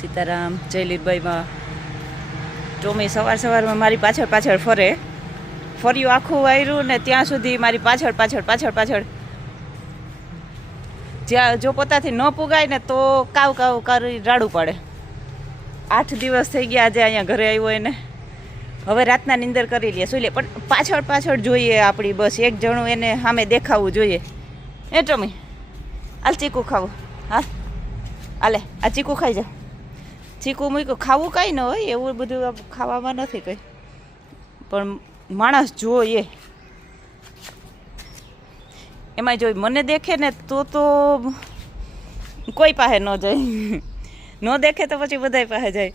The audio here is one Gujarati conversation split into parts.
સીતારામ જય લીરબાઈમાં ટોમી સવારમાં મારી પાછળ ફરે ફર્યું આખું વાયરું ને ત્યાં સુધી મારી પાછળ જ્યાં જો પોતાથી ન પુગાય ને તો કાવ કરી રાડું પાડે. 8 દિવસ થઈ ગયા આજે અહીંયા ઘરે આવ્યો એને. હવે રાતના નિંદર કરી લે સુઈ લે, પણ પાછળ જોઈએ આપણી, બસ એક જણું એને સામે દેખાવું જોઈએ. એ ટોમી હાલ ચીકુ ખાવું, હાલે આ ચીકુ ખાઈ જા. ચીકુ મૂક્યું ખાવું કાંઈ ન હોય, એવું બધું ખાવામાં નથી કંઈ, પણ માણસ જોઈએ એમાં જોઈ મને દેખે ને તો કોઈ પાસે ન જાય, ન દેખે તો પછી બધાય પાસે જાય.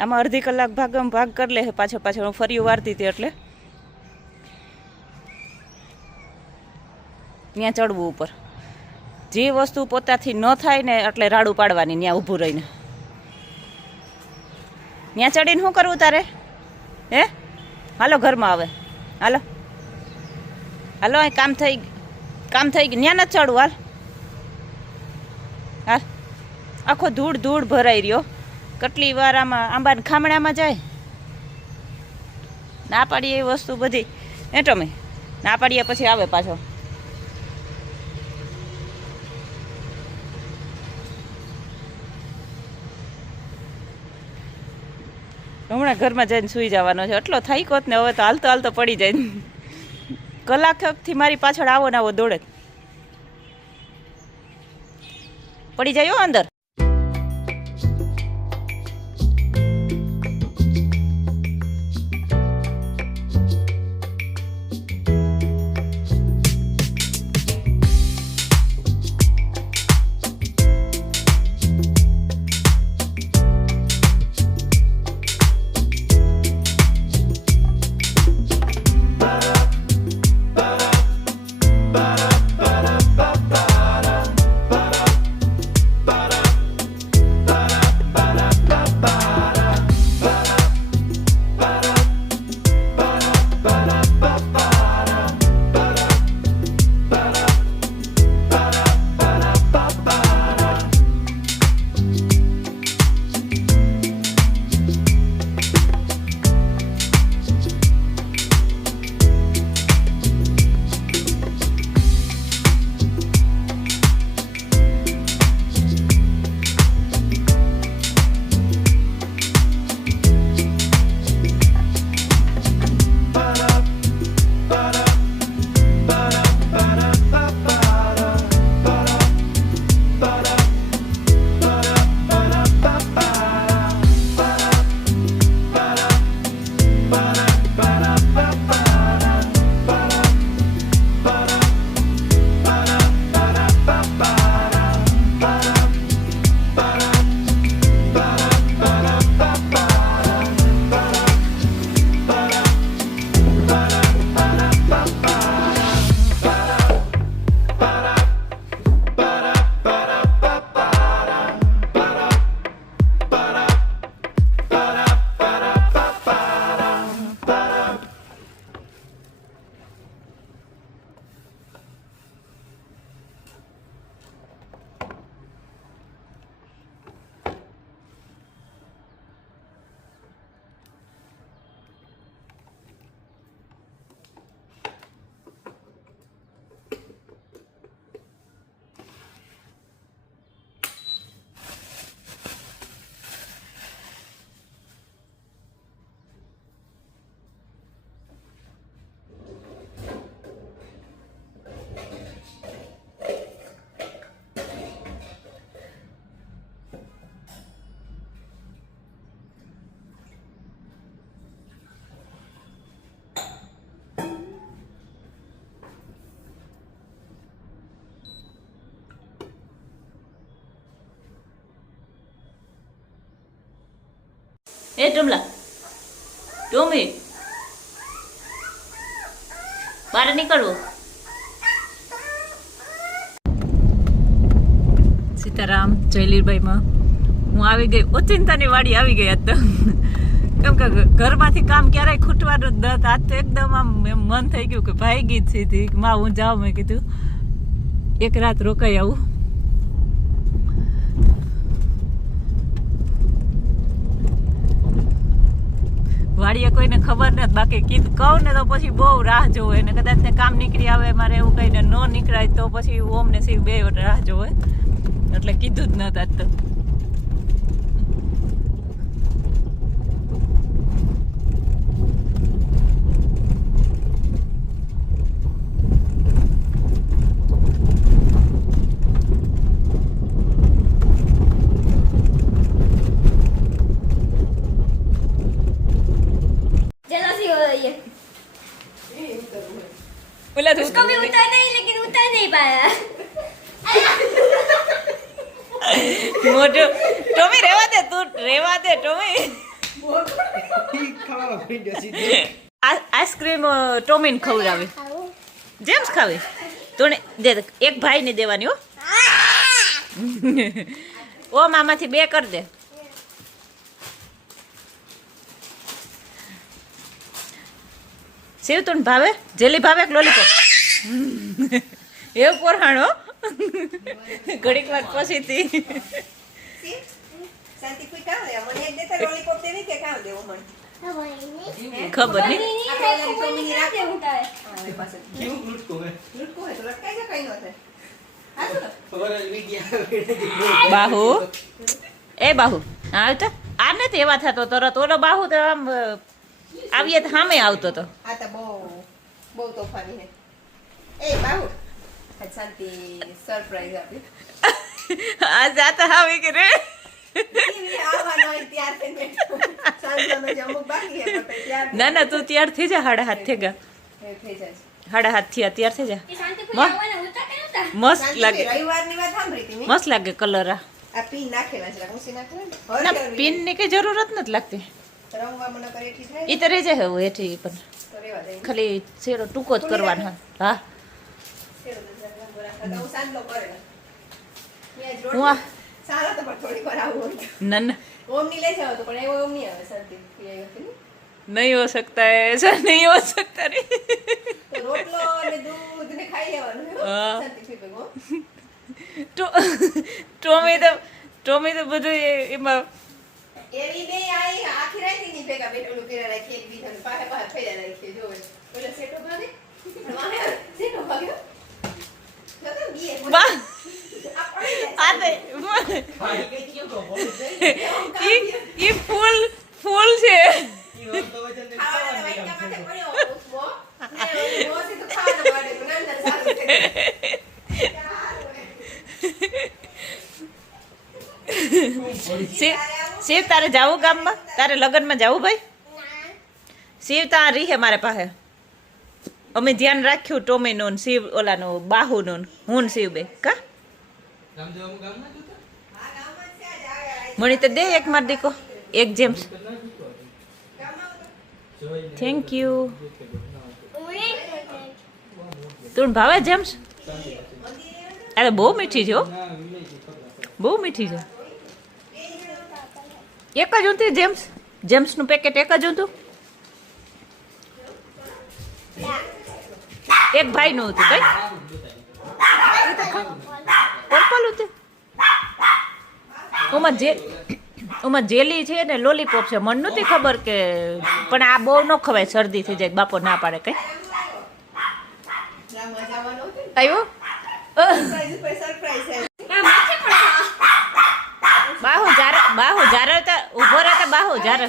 આમાં અડધી કલાક ભાગ કરી લે પાછળ હું ફરી વારતી હતી એટલે ત્યાં ચડવું ઉપર. જે વસ્તુ પોતાથી ન થાય ને એટલે રાડું પાડવાની, ત્યાં ઊભું રહીને. ત્યાં ચડીને શું કરવું તારે? હે હાલો ઘરમાં આવે, હાલો અહીં કામ થઈ ગયું, ત્યાં નથી ચડવું. હાલ આખો ધૂળ ભરાઈ રહ્યો. કેટલી વાર આમાં આંબાને ખામણામાં જાય. ના પાડીએ એ વસ્તુ બધી એ ટોમી, ના પાડીએ પછી આવે પાછો. હમણાં ઘરમાં જઈને સૂઈ જવાનો છે. એટલો થાક્યો ને હવે તો હાલતો પડી જાય. કલાકથી મારી પાછળ આવો ને આવો દોડે, પડી જાય હો અંદર. એ ટોમી બહાર નીકળવું. સીતારામ જય લીરબાઈમાં હું આવી ગઈ. ઓચિંતાની વાડી આવી ગઈ. તો કેમ કે ઘરમાંથી કામ ક્યારેય ખૂટવાનું જ નથી. આજ તો એકદમ આમ એમ મન થઈ ગયું કે ભાઈ ગીત સીધી માં હું જાઉં. મેં કીધું એક રાત રોકાઈ આવું. વાડીએ કોઈને ખબર નથી, બાકી કીધું કહું ને તો પછી બહુ રાહ જોવે. ને કદાચ ને કામ નીકળી આવે મારે એવું કહીને ન નીકળાય તો પછી ઓમ ને શિવ બે રાહ જોવે. એટલે કીધું જ નતું આજ તો. बोला तो उसको भी उतर नहीं, लेकिन उतर नहीं पाया. मोटो टोमी रेवा दे, तू रेवा दे टोमी. આઈસ્ક્રીમ ટોમીને ખવડાવે. જેમ્સ ખાવે તો દે, એક ભાઈને દેવાની હો. ઓ મામાથી બે કર દે. શિવ તું ભાવે જેલી ભાવે કે લોલીપોપ? એવું પોરાણો ઘડીક વાર પછીથી ખબર નહીં. બાહુ એ બાહુ હા તો આ નથી એવા થતો તરત. ઓલો બાહુ તો આમ આવીએ તો સામે આવતો તો. આ તો બહુ તોફાની હે. એ બાહુ શાંતિ સરપ્રાઈઝ આપી. આ જાતા આવી કે રે આવવાનો હોય ત્યાર થઈને સાંજનો જે અમુક બાકી હે પણ ત્યાર ના ના તું તૈયાર થઈ જા. 7:30 થઈ ગયા. થઈ જાય. 7:30 થયા તૈયાર થઈ જા. ये शांति को जावाना उतर के नता. મસ્ત લાગે, રવિવારની વાત સાંભળી હતી મેં. મસ્ત લાગે કલર. આ પીન નાખેલા છે મૂસી નાખેલા ના ને પિન ની કઈ જરૂરત નથી લાગતી. રંગવા મને કરે ઠી થાય ઈ તો રહી જાય હવે હેઠી પણ તો રેવા દે. ખાલી શેરો ટૂંકો જ કરવાનો. હા શેરો તો રાખા તો હું સાંજનો કરે મેં હું આ સારા તો પણ થોડી વાર આવું ના ના ઓમની લઈ જાવ તો પણ એવો ઓમ નહીં આવે શાંતિ પીઆઈ હતી નહીં હો सकता है ऐसा नहीं हो सकता रे. તો રોટલો અને દૂધ ને ખાઈ લેવાનું હા. શાંતિ થી ભેગો ટોમી તો બધું એમાં એવી બે આઈ આખી રાત ની ભેગા બેઠોલું કર્યા રાખી એક બીજાને પાહે પાહે ફેરા રાખી જોવે ઓલા સેટો ભાગે મારે સેટો ભાગ્યો જતો બીએ બા આ તે ઈ ફૂલ છે. ખાવાના વાટકા માટે પડ્યો ઉસમો ને ઓસી તો ખાવાના માટે નાના સારું છે શિવ તારે જાવું ગામમાં? તારે લગ્નમાં જાવું ભાઈ? શિવ ત્યાં રીહે મારે પાસે. અમે ધ્યાન રાખ્યું ટોમીનું ને શિવ ઓલાનું બાહુનું ને હું ને શિવ બે કા મણી તો દે એક માર દીકો એક જેમ્સ. Thank you. તું ભાવે જેમ્સ? અરે બહુ મીઠી છે હો, બહુ મીઠી છે. એક જ ઊંધી જેમ્સ, જેમ્સનું પેકેટ એક જ ઊંધું. એક ભાઈનું હતું કઈ પર્પલ હતું. ઓમાં જેલી છે ને લોલીપોપ છે. મને નહોતી ખબર કે, પણ આ બહુ ન ખવાય, શરદી થઈ જાય. બાપો ના પાડે કઈ આવ્યું. સરપ્રાઈઝ બાહુ જારે ઉભો રહેતા બાહુ જારે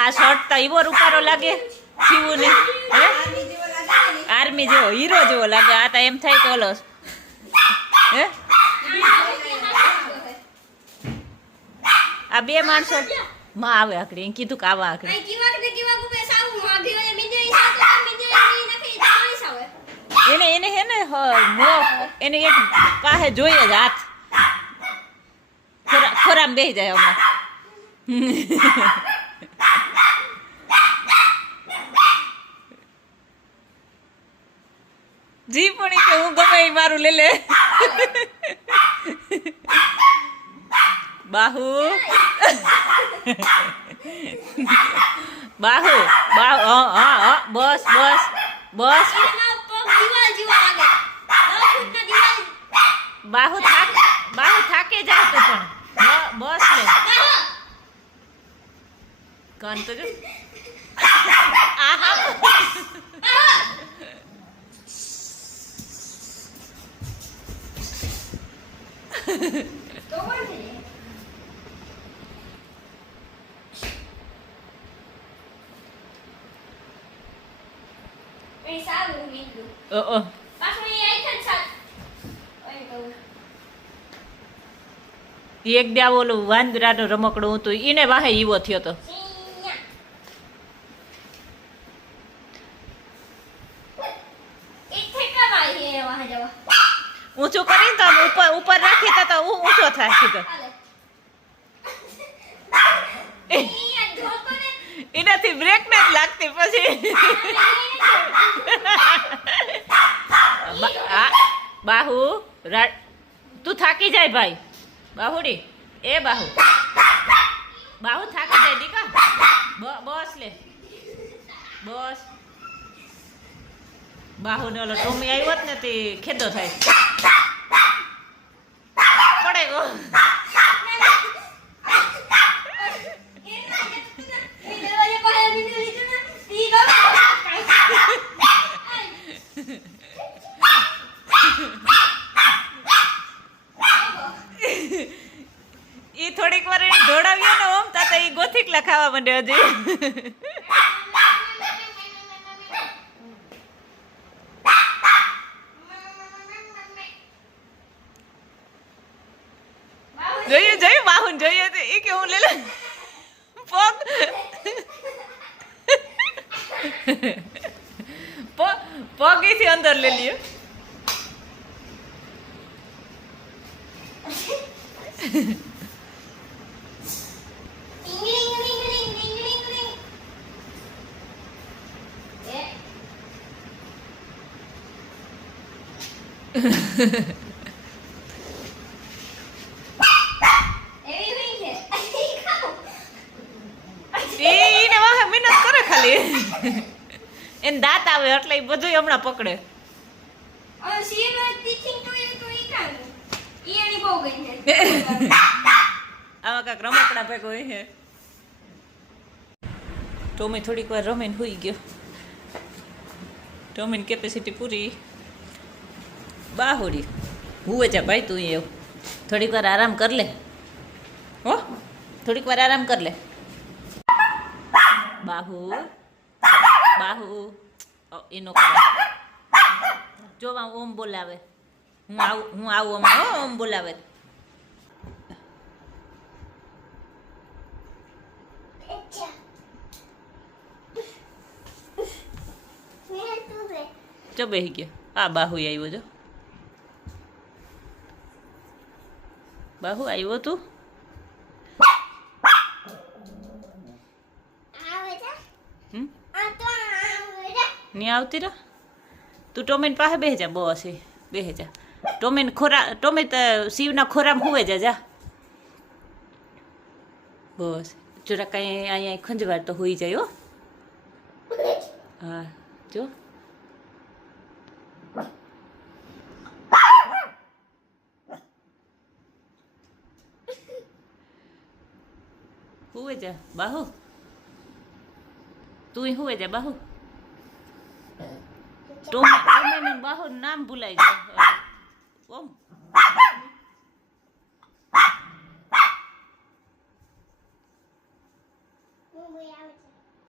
આ શર્ટ તો એવો રૂપારો લાગે શિવુને, આર્મી જેવો હીરો જેવો લાગે. આ તો એમ થાય કે ઓલો હે આ બે માણસો માં આવે આકડી એમ કીધું કે આવા આકડી आई कीवा के कीवा को पैसा हूं अभी वाले मिल जाए साथ में मिल जाए नहीं ना कहीं तो नहीं सावे. એને હે ને એને એક પાસે જોઈએ જ હાથ ખોરામ બેસી જાય હમણાં. જી પણ ઈ કે હું ગમે ઈ મારું લે લે બાહુ બાહુ બાહુ હા હા બસ બસ બસ એના પગ દીવાલ જેવા લાગે 10 ફૂટના દીવાલ બાહુ થાકે જાય તો પણ બસ લે કાન તો જો આહા તો કોણ છે એ સારું મીંડું પાછું એ આઈથન સાત ઓય તો એક દા ઓલું વાંદરાનો રમકડું હતું ઈને વાહે ઈવો થયો તો ઊંચું કરીને તો આમ ઉપર રાખી તો ઊંચો થાય સીધો એનાથી બ્રેક નથી લાગતી પછી બાહુ તું થાકી જાય ભાઈ બાહુડી એ બાહુ થાકી જાય દીકા બસ લે બસ બાહુ ને ઓલો ટોમી આવ્યો જ ને તે ખેદો થાય પડે ગો ઈ થોડીક વાર એને દોડાવ્યો ને ઓમ તા ઈ ગોથીકલા ખાવા માંડ્યો હજી જોયું બાહુન જોયું એ કે હું લે લે પગ થી અંદર લઈ લ્યો એને વાહે મહેનત કરે ખાલી એને દાંત આવે એટલે એ બધું હમણાં પકડે આમાં કાંક રમકડા ભેગો હોય છે ટોમી થોડીક વાર રમીને હોઈ ગયો ટોમીની કેપેસિટી પૂરી બાહુડી હુવે જા ભાઈ તું એવું થોડીક વાર આરામ કર લે હો થોડીક વાર આરામ કર લે બાહુ એનો કરે જો ઓમ બોલાવે હું આવું હમણાં ઓમ બોલાવે જો બેહી ગયો આ બાહુ આવ્યો જો બાહુ આવ્યો તું નહીં આવતી રે તું ટોમીન પાસે બેહી જા બસ એ બેહી જા ટોમી શિવના ખોરામાં હુવે જા બસ જરા કાંઈ અહીંયા ખંજવાર તો હોઈ જાય હો હા જો હુવે જા બાહુ તું હુવે જા બાહુ ટોમી બાહુ નામ ભૂલાઈ જાય ઓમ